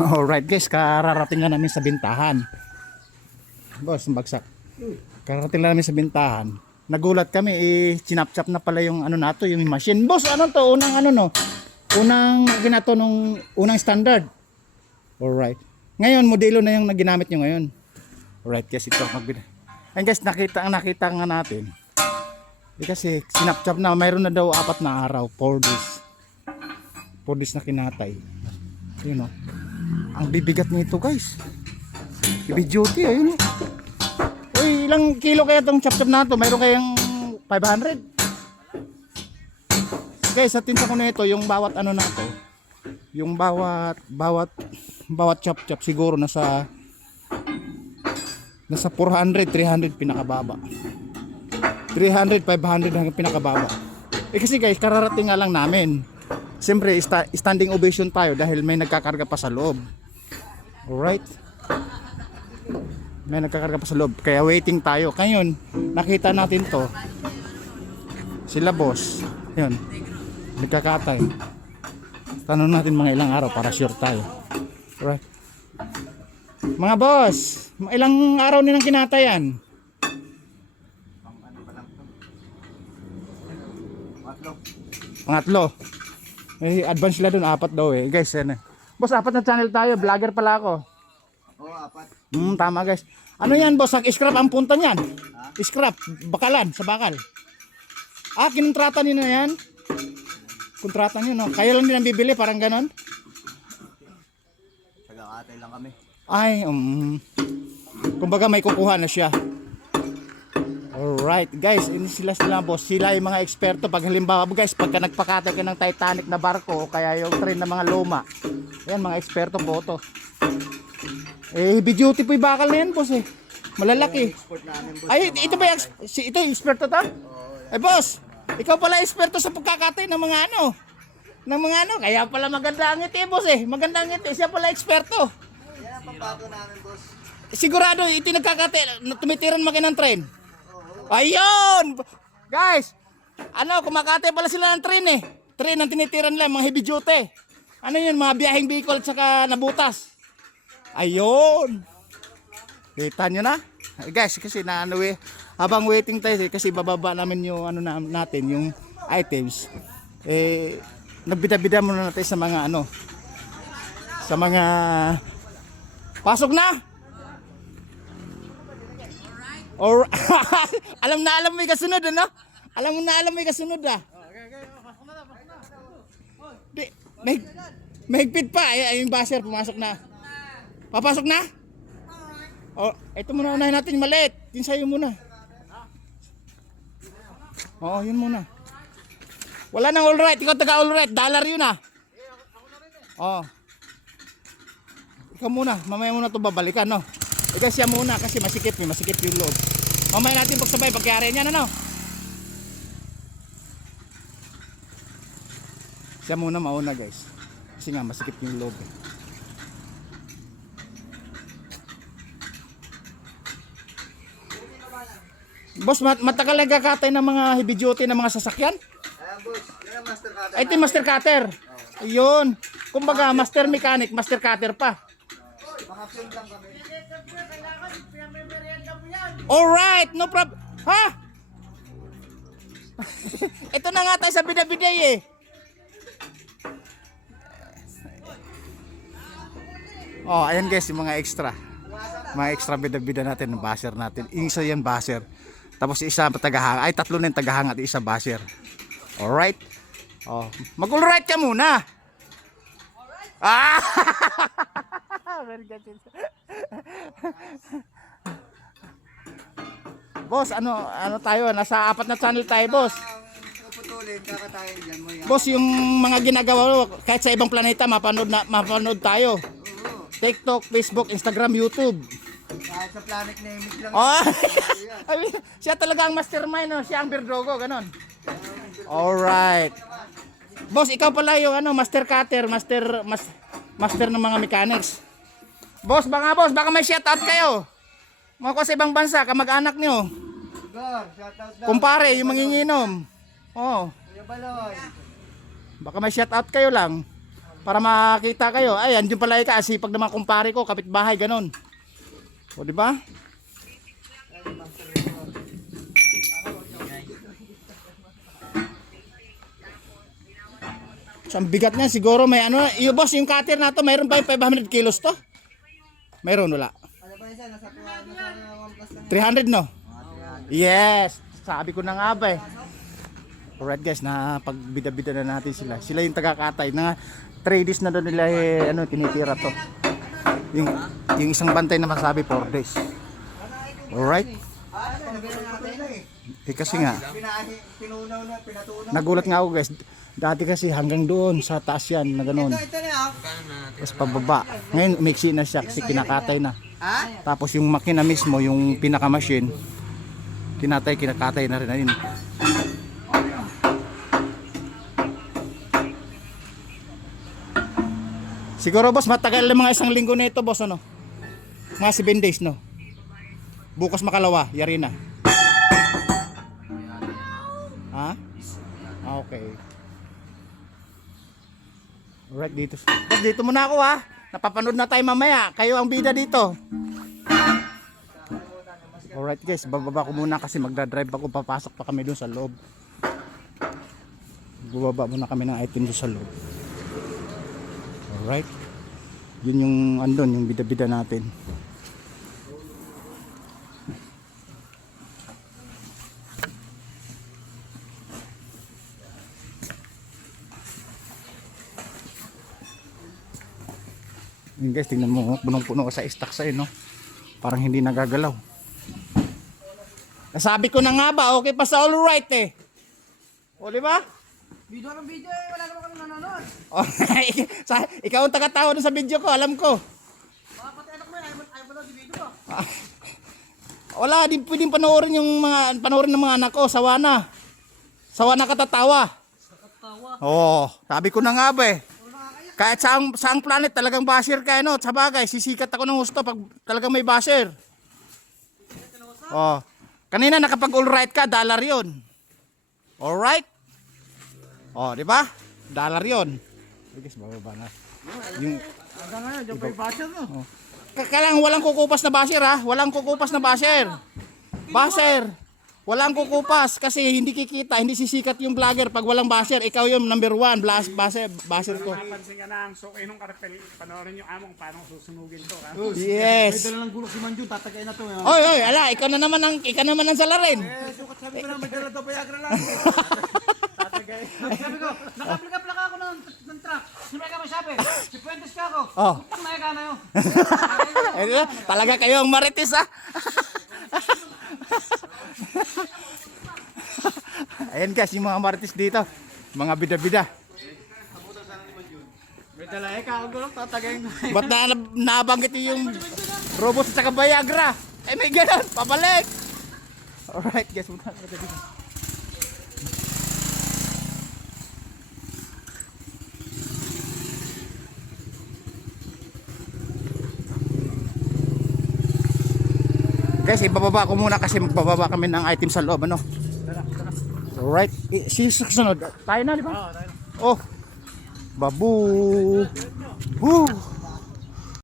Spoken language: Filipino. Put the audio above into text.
Alright guys, kararating na namin sa bintahan. Boss, bagsak. Kararating na namin sa bintahan. Nagulat kami, chinap-chap na pala yung ano nato, yung machine. Boss, ano to? Unang ano no? Unang ginato nung unang standard. Alright. Ngayon, modelo na yung ginamit nyo ngayon. Alright guys, ito. And guys, nakita nga natin. Kasi sinap-chap na, mayroon na daw 4 na araw, 4 days. 4 days na kinatay. Yun o. Ang bibigat nito guys. Heavy duty ayun. Uy, ilang kilo kaya tong chop-chop na to? Mayroon kayang 500? Guys, sa tinta ko na ito, yung bawat ano na to, yung bawat chop-chop siguro nasa 400, 300 pinakababa. 300, 500 hanggang pinakababa. Kasi guys, kararating nga lang namin. Siyempre, standing ovation tayo dahil may nagkakarga pa sa loob. Alright. May nagkakarga pa sa loob. Kaya waiting tayo. Ngayon, nakita natin to. Sila boss. Yun. Nagkakatay. Tanong natin mga ilang araw para sure tayo. Alright. Mga boss, ilang araw nilang kinatayan? Pangatlo. Advance sila dun, 4 daw eh. Guys, yan eh. Boss, 4 na channel tayo. Vlogger pala ako. Oo, 4. Tama guys. Ano yan boss? Scrap ang punta niyan. Scrap. Bakalan. Sa bakal. Kinontrata niyo na yan? Kontrata niyo no? Kayo lang din ang bibili. Parang ganon? Taga-atay lang kami. Ay, kumbaga may kukuha na siya. Alright guys, ini sila boss. Sila yung mga eksperto. Pag halimbawa guys, pagka nagpakatay ka ng Titanic na barko, kaya yung train na mga luma, yan mga eksperto po to. Heavy duty po yung bakal na yan boss eh. Malalaki. Ay, ito ba yung ito yung eksperto to? Boss, ikaw pala eksperto sa pagkakatay ng mga ano. Ng mga ano, kaya pala maganda ang ngiti boss eh. Maganda ang ngiti, siya pala eksperto. Yan ang pambato namin boss. Sigurado ito nagkakatay, tumitiran mo kayo ng train. Ayun! Guys, ano, kumakatay pala sila ng train eh. Train ang tinitiran nila, mga heavy duty. Ano yun, mga biyaheng vehicle at saka nabutas. Ayun! Kita nyo na? Guys, kasi na ano eh, habang waiting tayo kasi bababa namin yung ano natin, yung items. Nagbida-bida muna natin sa mga ano, sa mga pasok na! Or alam mo yung kasunod ano? Alam mo yung kasunod ah. Di, mahigpit pa. Ay, yung basher pumasok na. Papasok na? Oh, ito muna unahin natin yung maliit. Yung sa'yo muna. Oo, yun muna. Wala nang all right. Ikaw taga all right. Dollar yun ah. Oo. Ikaw muna. Mamaya muna ito babalikan no. Ikaw siya muna kasi masikip yung loob. Mamaya natin pagsabay pagkayari niyan ano. Siya muna mauna guys. Kasi nga masikip yung loob. Boss, matagal nagkakatay ng mga heavy duty ng mga sasakyan? Ayan boss, yan ang master cutter. Ay, ito yung master cutter. Ayun. Kumbaga master mechanic, master cutter pa. Mga film lang kami. Alright, no problem. Ha? Ito na nga tayo sa biday eh. Oh, ayan guys, yung mga extra. Mga extra bida-bida natin, basher natin. Isa yan basher. Tapos isa tagahanga. Ay, 3 na yung tagahanga at isa basher. Alright. Oh, mag-alright ka muna. Ah! Very good. Boss, ano tayo? Nasa 4 na channel tayo, boss. Puputulin, kakatayin dyan mo yan. Boss, yung mga ginagawa mo, kahit sa ibang planeta, mapanood tayo. Oo. TikTok, Facebook, Instagram, YouTube. Kahit sa planet Namek lang. Oh, siya talaga ang mastermind, no? Siya ang Birdogo, ganon. Alright. Boss, ikaw pala yung master cutter, master ng mga mechanics. Boss, baka may shoutout kayo. Mga ko sa ibang bansa, kamag-anak nyo. Gar, shoutout daw. Kumpare, yung manginginom. Oh, Kuya Baloy. baka may shoutout kayo lang. Para makita kayo. Ay, andun pala ika. Sipag naman kumpare ko, kapitbahay, ganun. O, di ba? So, ang bigat niya, siguro may ano. Yung boss, yung cutter na to, mayroon pa yung 500 kilos to? Mayroon, wala. Ano pa isa? Nasa 1 plus lang. 300, no? Yes! Sabi ko na nga ba eh. Alright guys, na pagbida-bida na natin sila. Sila yung taga-katay. Na 3 days na doon nila tinitira to. Yung isang bantay na masabi 4 days. Alright? Kasi nga, Pinunaw na, pinatunaw. nagulat nga ako guys. Dati kasi hanggang doon sa taas yan na ganoon. Ito na Tapos pababa. Ngayon umiksi na siya kasi kinakatay na. Ha? Tapos yung makina mismo, yung pinaka-machine, kinakatay na rin. Ayun. Siguro boss, matagal na mga 1 linggo na ito boss, ano? Mga 7 days, no? Bukas makalawa, yari na. Ha? Okay. Alright, dito. Boss, dito muna ako ha. Napapanood na tayo mamaya. Kayo ang bida dito. Alright guys, bababa ko muna kasi magdadrive ako. Papasok pa kami dun sa loob. Bubaba muna kami ng item dun sa loob. Alright. Yun yung andon, yung bida-bida natin. Yun guys, tingnan mo, punong-puno sa stock sa'yo, no? Parang hindi nagagalaw. Sabi ko na nga ba, okay pa sa all right eh. O, di ba? Video ng video eh. Wala naman kami nanonood. Oh, ikaw ang taga-tawa dun sa video ko, alam ko. Mga pati anak mo yun. Ayaw mo lang di video ko. Wala, di pwedeng panoorin ng mga anak ko, sawa na. Sawa na katatawa. Oo, sabi ko na nga ba eh. Kahit saang planet talagang basher ka, no? Sa bagay, sisikat ako ng gusto pag talagang may basher. Oh. Kanina nakapag all right ka, dollar 'yon. All right? Oh, di ba? Dollar 'yon. Guys, bababa na. Yung Hanggang ngayon, dyan pa yung basher no? kailangan walang kukupas na basher ha. Walang kukupas na basher. Basher. Walang kukupas kasi hindi kikita, hindi sisikat yung vlogger pag walang basher. Ikaw yung number 1, basher ko. Napansin ka na ang sukay ng karpel. Panoorin yung among paano susunugin to. Ha? Yes. May dala ng gulok si Manju, tatagay na to. Oy, ala, ikaw na naman ang salarin. Sukat sabi ko na, may dala to, Viagra lang. Tatagay. Sabi ko, nakaplika-plaka ako ng truck. Siyempre ka masabi, si Puentes ka ako. Oh. Putang na ka na yun. Talaga kayo ang marites ha. Ayan guys, yung mga marites dito. Mga bida-bida. May dala eh, kakagulok, tatagay na. Ba't nabanggit yung robot sa saka Viagra? Eh may ganun, pabalik. Alright guys, punta natin dito. Guys, ibababa ko muna kasi magbababa kami ng item sa loob, ano? Alright, susunod. Tayo na, di ba? Oh, babu. Woo.